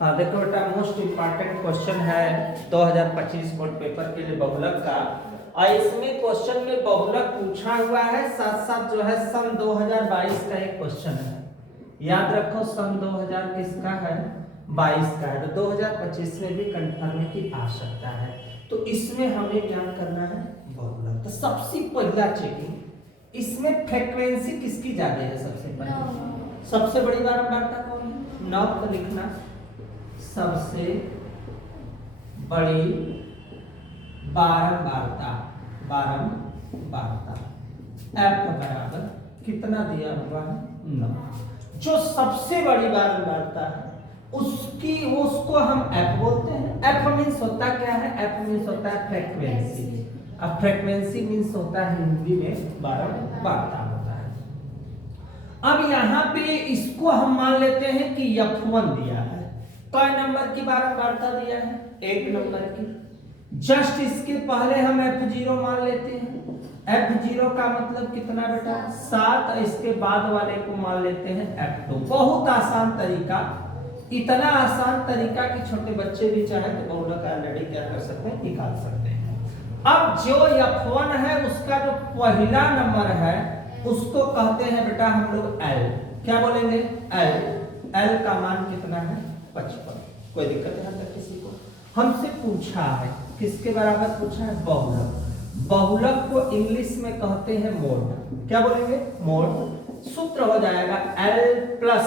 हाँ देखो बेटा, मोस्ट इम्पॉर्टेंट क्वेश्चन है 2025 बोर्ड पेपर के लिए बहुलक का। और इसमें क्वेश्चन में बहुलक पूछा हुआ है, साथ साथ जो है सन 2022 का एक क्वेश्चन है। याद रखो सन 2000 किसका है, 22 का है, तो 2025 में भी कंफर्म की आ सकता है। तो इसमें हमें क्या करना है, बहुलक। तो सबसे पहला चेकिंग, इसमें फ्रीक्वेंसी किसकी ज्यादा है? सबसे पहले सबसे बड़ी बारंबारता कौन है? 9 को लिखना, सबसे बड़ी बारंबारता, बारंबारता F बराबर कितना दिया हुआ है? 9। जो सबसे बड़ी बारंबारता है उसको हम F बोलते हैं। F मीन्स होता क्या है? F मीन्स होता है फ्रीक्वेंसी। अब फ्रीक्वेंसी मीन्स होता है हिंदी में बारंबारता होता है। अब यहाँ पे इसको हम मान लेते हैं कि F1 दिया है। कई नंबर की बारंबारता दिया है? 1 नंबर की। जस्ट इसके पहले हम F0 मान लेते हैं। F0 का मतलब कितना बेटा? 7। इसके बाद वाले को मान लेते हैं F2। बहुत आसान तरीका, इतना आसान तरीका कि छोटे बच्चे भी चाहे तो बहुलक ऑलरेडी क्या कर सकते हैं, निकाल सकते हैं। अब जो F1 है उसका जो पहला नंबर है उसको कहते हैं बेटा हम लोग L। क्या बोलेंगे? L का मान कितना है? 55। कोई दिक्कत है यहाँ तक किसी को? हमसे पूछा है, किसके बराबर पूछा है? बहुलक। बहुलक को इंग्लिश में कहते हैं मोड। क्या बोलेंगे? मोड। सूत्र हो जाएगा L plus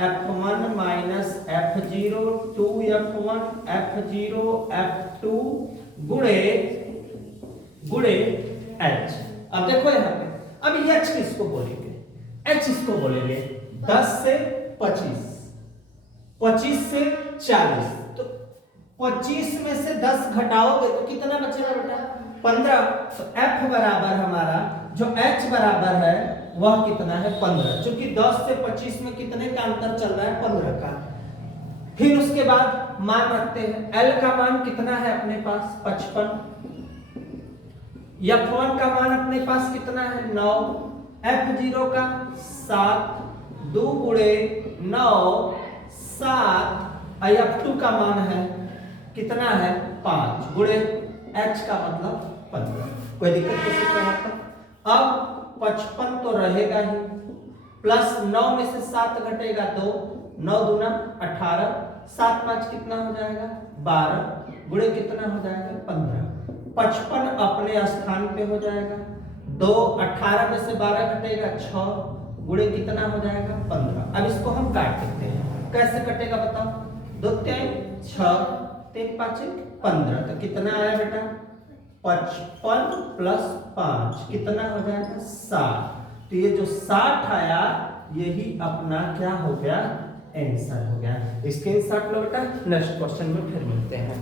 F1 minus F0 2F1 F0 F2 गुणे H। अब देखो यहाँ पे, अब H किसको बोलेंगे? H इसको बोलेंगे 10 से 25, 25 से 40। तो 25 में से 10 घटाओगे तो कितना बचेगा बेटा? 15। तो F बराबर हमारा जो H बराबर है वह कितना है? 15। क्योंकि 10 से 25 में कितने का अंतर चल रहा है? 15 का। फिर उसके बाद मान रखते हैं, L का मान कितना है अपने पास? 55। F1 का मान अपने पास कितना है? 9। F0 का 7, 2 गुणे 9 7। F2 का मान है कितना है? 5 गुणे H का मतलब 15। कोई दिक्कत किसी को यहाँ तक? अब 55 तो रहेगा ही, प्लस 9 में से 7 घटेगा तो 9 दूना 18, 7 5 कितना हो जाएगा? 12 गुणे कितना हो जाएगा? 15। 55 अपने स्थान पे हो जाएगा। 2 18 में से 12 घटेगा 6 गुणे कितना हो जाएगा? 15। अब इसको हम काट देते हैं, कैसे कटेगा बताओ? 2 3 6 3 5 15। तो कितना आया बेटा? 55 प्लस 5 कितना हो जाएगा? 60। तो ये जो 60 आया यही अपना क्या हो गया? आंसर हो गया। स्क्रीनशॉट लो बेटा, नेक्स्ट क्वेश्चन में फिर मिलते हैं।